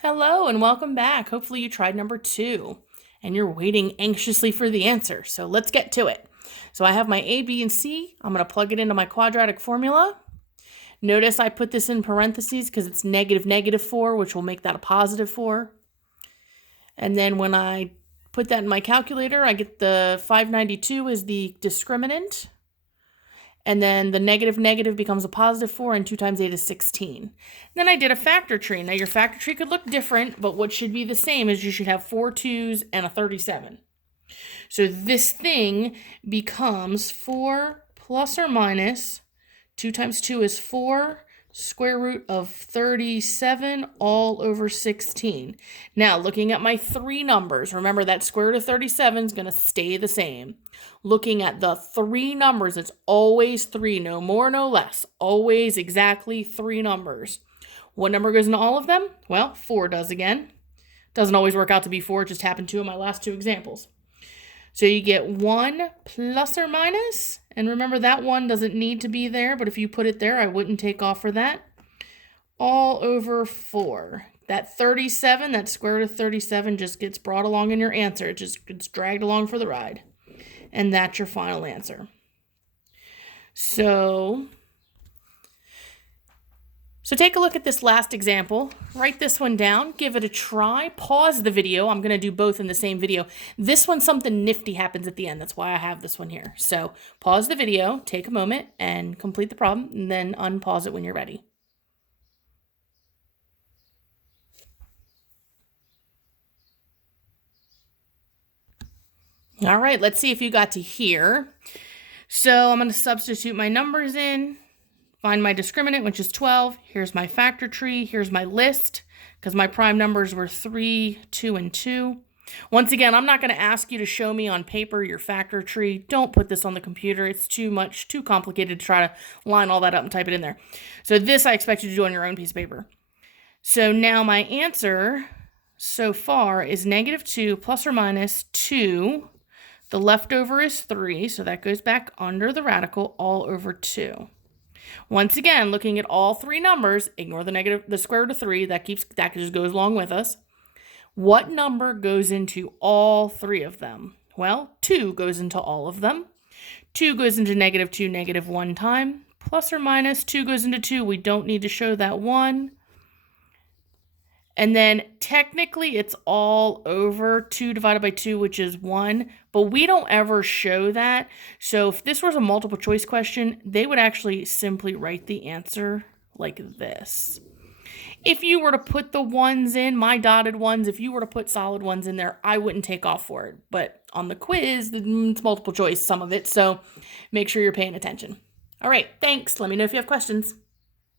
Hello and welcome back. Hopefully you tried number 2 and you're waiting anxiously for the answer. So let's get to it. So I have my A, B, and C. I'm going to plug it into my quadratic formula. Notice I put this in parentheses because it's -4, which will make that a +4. And then when I put that in my calculator, I get the 592 as the discriminant. And then the negative becomes a +4, and 2 times 8 is 16. Then I did a factor tree. Now your factor tree could look different, but what should be the same is you should have 4 2s and a 37. So this thing becomes 4 plus or minus 2 times 2 is 4 square root of 37 all over 16. Now, looking at my 3 numbers, remember that square root of 37 is going to stay the same. Looking at the 3 numbers, it's always 3, no more, no less. Always exactly 3 numbers. What number goes into all of them? Well, 4 does again. Doesn't always work out to be 4, it just happened to in my last 2 examples. So you get 1 plus or minus, and remember that 1 doesn't need to be there, but if you put it there, I wouldn't take off for that, all over 4. That 37, that square root of 37 just gets brought along in your answer. It just gets dragged along for the ride. And that's your final answer. So take a look at this last example. Write this one down. Give it a try. Pause the video. I'm going to do both in the same video. This one, something nifty happens at the end. That's why I have this one here. So pause the video, take a moment, and complete the problem, and then unpause it when you're ready. All right, let's see if you got to here. So I'm going to substitute my numbers in. Find my discriminant, which is 12. Here's my factor tree. Here's my list, because my prime numbers were 3, 2, and 2. Once again, I'm not going to ask you to show me on paper your factor tree. Don't put this on the computer. It's too complicated to try to line all that up and type it in there. So this I expect you to do on your own piece of paper. So now my answer so far is -2 plus or minus 2. The leftover is 3, so that goes back under the radical all over 2. Once again, looking at all 3 numbers, ignore the square root of 3, that just goes along with us. What number goes into all 3 of them? Well, 2 goes into all of them. 2 goes into -2, -1 time. Plus or minus 2 goes into 2. We don't need to show that 1. And then technically it's all over 2 divided by 2, which is 1, but we don't ever show that. So if this was a multiple choice question, they would actually simply write the answer like this. If you were to put the ones in, my dotted ones, if you were to put solid ones in there, I wouldn't take off for it. But on the quiz, it's multiple choice, some of it, so make sure you're paying attention. All right, thanks. Let me know if you have questions.